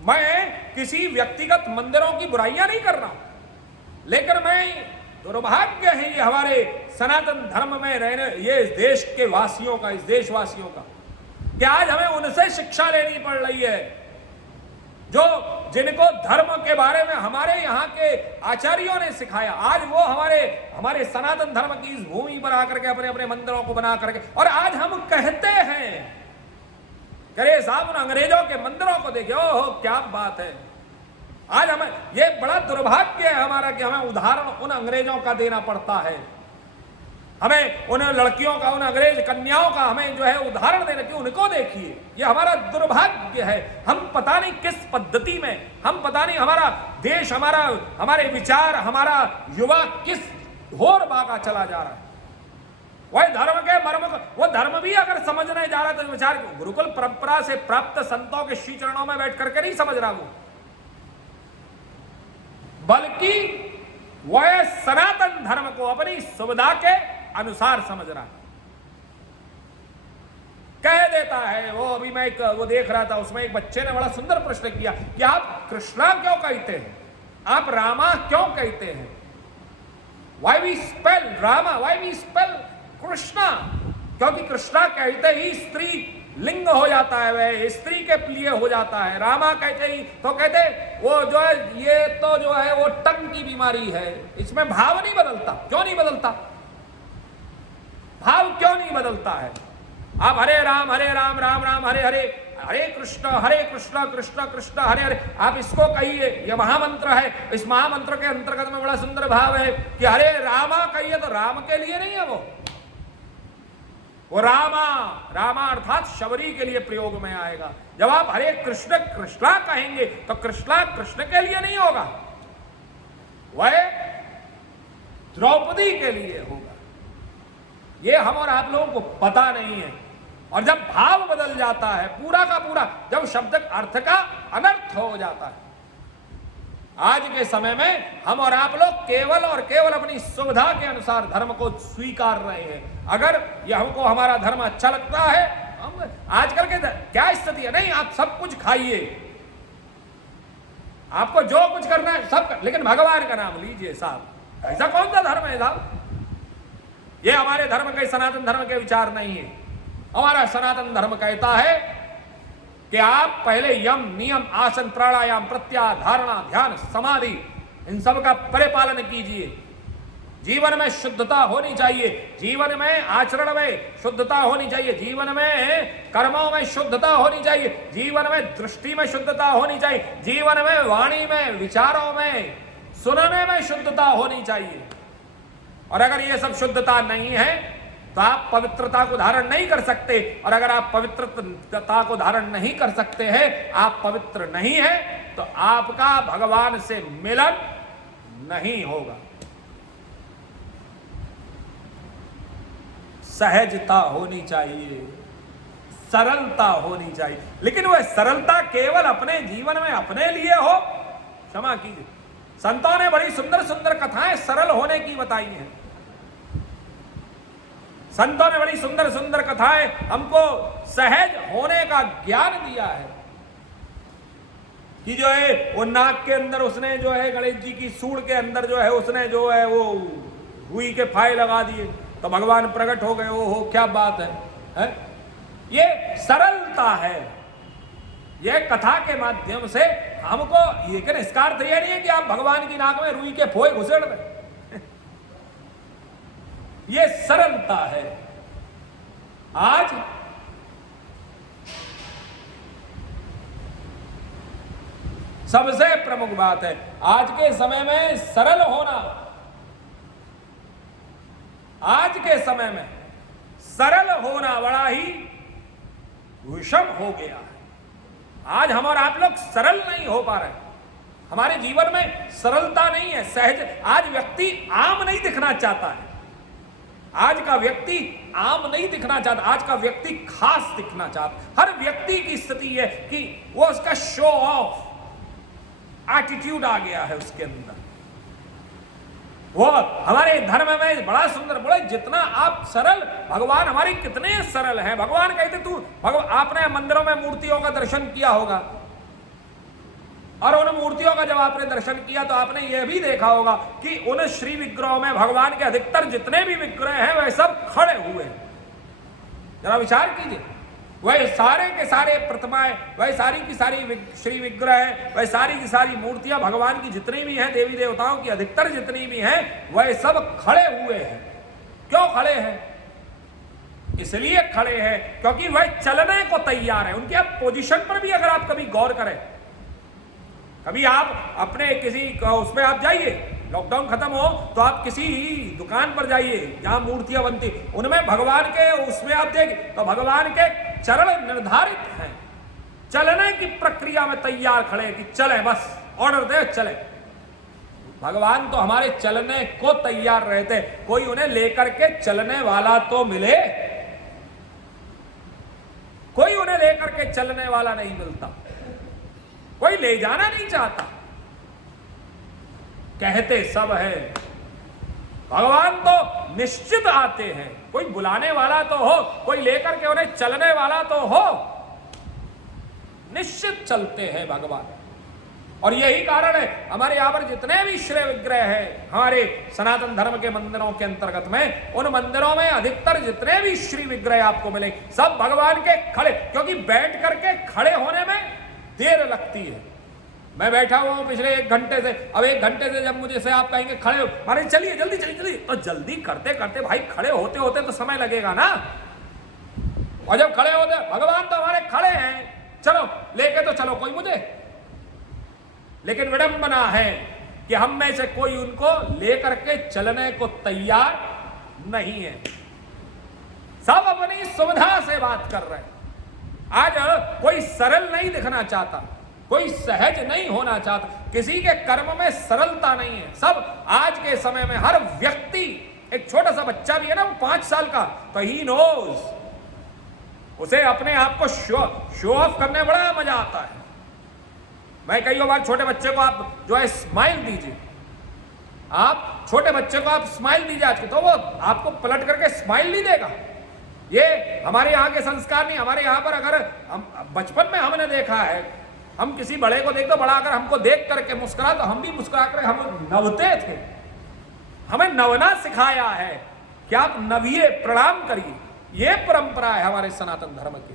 मैं किसी व्यक्तिगत मंदिरों की बुराइयां नहीं कर रहा, लेकिन मैं दुर्भाग्य है ये हमारे सनातन धर्म में रहने ये इस देश के वासियों का, इस देशवासियों का, कि आज हमें उनसे शिक्षा लेनी पड़ रही है जो जिनको धर्म के बारे में हमारे यहाँ के आचार्यों ने सिखाया। आज वो हमारे सनातन धर्म की इस भूमि पर आकर के अपने अपने मंदिरों को बना करके, और आज हम कहते हैं, करे साहब उन अंग्रेजों के मंदिरों को देखिए, ओहो क्या बात है। आज हमें ये बड़ा दुर्भाग्य है हमारा कि हमें उदाहरण उन अंग्रेजों का देना पड़ता है, हमें उन लड़कियों का, उन अंग्रेज कन्याओं का हमें जो है उदाहरण देना कि उनको देखिए। ये हमारा दुर्भाग्य है। हम पता नहीं किस पद्धति में, हम पता नहीं हमारा देश, हमारे विचार, हमारा युवा किस घोर भागा चला जा रहा है। वह धर्म के मर्म को, वो धर्म भी अगर समझने जा रहा है तो विचार गुरुकुल परंपरा से प्राप्त संतों के श्री चरणों में बैठ करके नहीं समझ रहा वो, बल्कि वह सनातन धर्म को अपनी सुविधा के अनुसार समझ रहा है। कह देता है वो, अभी मैं वो देख रहा था, उसमें एक बच्चे ने बड़ा सुंदर प्रश्न किया कि आप कृष्णा क्यों कहते हैं, आप रामा क्यों कहते हैं, why we spell Rama, why we spell Krishna, क्योंकि कृष्णा कहते ही स्त्री लिंग हो जाता है, वह स्त्री के लिए हो जाता है। रामा कहते ही तो कहते वो जो है, ये तो जो है वो टंग की बीमारी है, इसमें भाव नहीं बदलता। क्यों नहीं बदलता भाव, क्यों नहीं बदलता है? आप हरे राम राम राम हरे हरे, हरे कृष्ण कृष्ण कृष्ण हरे हरे, आप इसको कहिए, यह महामंत्र है। इस महामंत्र के अंतर्गत में बड़ा सुंदर भाव है कि हरे रामा कहिए तो राम के लिए नहीं है, वो रामा अर्थात शबरी के लिए प्रयोग में आएगा। जब आप हरे कृष्ण कृष्णा कहेंगे तो कृष्णा कृष्ण के लिए नहीं होगा, वह द्रौपदी के लिए होगा। ये हम और आप लोगों को पता नहीं है। और जब भाव बदल जाता है पूरा का पूरा, जब शब्द अर्थ का अनर्थ हो जाता है, आज के समय में हम और आप लोग केवल और केवल अपनी सुविधा के अनुसार धर्म को स्वीकार रहे हैं। अगर ये हमको हमारा धर्म अच्छा लगता है, हम आजकल के क्या स्थिति है, नहीं आप सब कुछ खाइए, आपको जो कुछ करना है सब, लेकिन भगवान का नाम लीजिए साहब। ऐसा कौन सा धर्म है साहब? ये हमारे धर्म के, सनातन धर्म के विचार नहीं है। हमारा सनातन धर्म कहता है कि आप पहले यम नियम आसन प्राणायाम प्रत्याहार धारणा ध्यान समाधि इन सब का परिपालन कीजिए। जीवन में शुद्धता होनी चाहिए, जीवन में आचरण में शुद्धता होनी चाहिए, जीवन में कर्मों में शुद्धता होनी चाहिए, जीवन में दृष्टि में शुद्धता होनी चाहिए, जीवन में वाणी में विचारों में सुनने में शुद्धता होनी चाहिए। और अगर ये सब शुद्धता नहीं है तो आप पवित्रता को धारण नहीं कर सकते, और अगर आप पवित्रता को धारण नहीं कर सकते हैं, आप पवित्र नहीं है, तो आपका भगवान से मिलन नहीं होगा। सहजता होनी चाहिए, सरलता होनी चाहिए, लेकिन वह सरलता केवल अपने जीवन में अपने लिए हो। क्षमा कीजिए, संतों ने बड़ी सुंदर सुंदर कथाएं सरल होने की बताई हैं। संतों ने बड़ी सुंदर सुंदर कथाएं हमको सहज होने का ज्ञान दिया है कि जो है वो नाक के अंदर उसने जो है गणेश जी की सूंड के अंदर जो है उसने जो है वो रुई के फाये लगा दिए तो भगवान प्रकट हो गए। ओहो क्या बात है? ये सरलता है। ये कथा के माध्यम से हमको, लेकिन इसका अर्थ यह नहीं है कि आप भगवान की नाक में रुई के फोए घुसेड़ दें। ये सरलता है। आज सबसे प्रमुख बात है आज के समय में सरल होना। आज के समय में सरल होना बड़ा ही विषम हो गया है। आज हम और आप लोग सरल नहीं हो पा रहे, हमारे जीवन में सरलता नहीं है, सहज। आज व्यक्ति आम नहीं दिखना चाहता है, आज का व्यक्ति आम नहीं दिखना चाहता, आज का व्यक्ति खास दिखना चाहता। हर व्यक्ति की स्थिति है कि वो उसका शो ऑफ एटीट्यूड आ गया है उसके अंदर। वो हमारे धर्म में बड़ा सुंदर बोले, जितना आप सरल, भगवान हमारे कितने सरल हैं। भगवान कहते तू आपने मंदिरों में मूर्तियों का दर्शन किया होगा, और उन मूर्तियों का जब आपने दर्शन किया तो आपने यह भी देखा होगा कि उन श्री विग्रहों में भगवान के अधिकतर जितने भी विग्रह हैं वह सब खड़े हुए हैं। जरा विचार कीजिए, वह सारे के सारे प्रतिमाएं, वह सारी की सारी श्री विग्रह, वह सारी की सारी मूर्तियां भगवान की जितनी भी हैं, देवी देवताओं की अधिकतर जितनी भी हैं, वह सब खड़े हुए हैं। क्यों खड़े हैं? इसलिए खड़े हैं क्योंकि वह चलने को तैयार है। उनके आप पोजीशन पर भी अगर आप कभी गौर करें, कभी आप अपने किसी उसमें आप जाइए, लॉकडाउन खत्म हो तो आप किसी दुकान पर जाइए जहां मूर्तियां बनती, उनमें भगवान के उसमें आप देखें तो भगवान के चरण निर्धारित हैं, चलने की प्रक्रिया में तैयार खड़े कि चले, बस ऑर्डर दे चले। भगवान तो हमारे चलने को तैयार रहते, कोई उन्हें लेकर के चलने वाला तो मिले, कोई उन्हें लेकर के चलने वाला नहीं मिलता, कोई ले जाना नहीं चाहता। कहते सब है, भगवान तो निश्चित आते हैं, कोई बुलाने वाला तो हो, कोई लेकर के उन्हें चलने वाला तो हो, निश्चित चलते हैं भगवान। और यही कारण है हमारे यहां पर जितने भी श्रेय विग्रह हैं हमारे सनातन धर्म के मंदिरों के अंतर्गत में, उन मंदिरों में अधिकतर जितने भी श्री विग्रह आपको मिले सब भगवान के खड़े, क्योंकि बैठ करके खड़े होने में देर लगती है। मैं बैठा हुआ हूं पिछले 1 घंटे से, अब 1 घंटे से जब मुझे से आप कहेंगे खड़े हो, अरे चलिए जल्दी चलिए जल्दी, तो जल्दी करते करते भाई खड़े होते होते तो समय लगेगा ना। और जब खड़े होते, भगवान तो हमारे खड़े हैं, चलो लेके तो चलो कोई मुझे, लेकिन विडंबना है कि हम में से कोई उनको लेकर के चलने को तैयार नहीं है। सब अपनी सुविधा से बात कर रहे हैं। आज कोई सरल नहीं दिखना चाहता, कोई सहज नहीं होना चाहता, किसी के कर्म में सरलता नहीं है। सब आज के समय में हर व्यक्ति, एक छोटा सा बच्चा भी है ना, वो 5 साल का, तो ही नोज, उसे अपने आप को शो ऑफ करने बड़ा मजा आता है। मैं कई बार छोटे बच्चे को आप जो है स्माइल दीजिए, आप छोटे बच्चे को आप स्माइल दीजिए आज के, तो वो आपको पलट करके स्माइल नहीं देगा। ये हमारे यहाँ के संस्कार नहीं। हमारे यहाँ पर अगर हम बचपन में हमने देखा है, हम किसी बड़े को देख दो, बड़ा अगर हमको देख करके मुस्कुरा तो हम भी मुस्कुरा कर हम नवते थे। हमें नवना सिखाया है कि आप नविए, प्रणाम करिए। ये परंपरा है हमारे सनातन धर्म की।